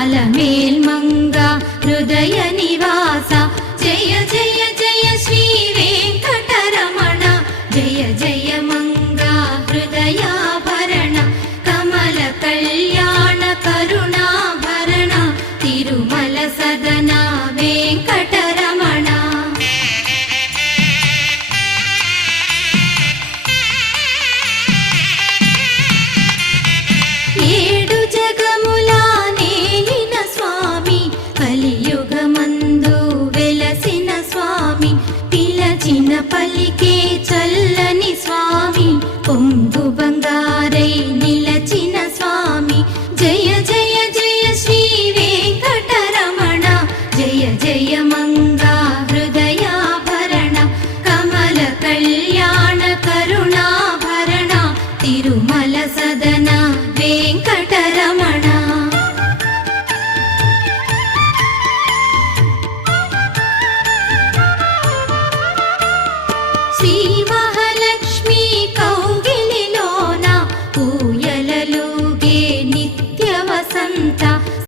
అలమేల్మంగ హృదయ నివాస జయ జయ జయ శ్రీ వెంకటరమణ జయ జయ మంగ హృదయాభరణ కమల కళ్యాణ కరుణాభరణ తిరుమల సదన వెంకటరమణ. ఏడు జగముల నేలిన స్వామి కలియుగమందు వెలసిన స్వామి పిలచిన పలికే చల్లని స్వామి పొంగు బంగారై నిలచిన స్వామి జయ జయ జయ శ్రీ వెంకటరమణ జయ జయ మంగా హృదయాభరణ కమల కళ్యాణ కరుణాభరణ తిరుమల సదన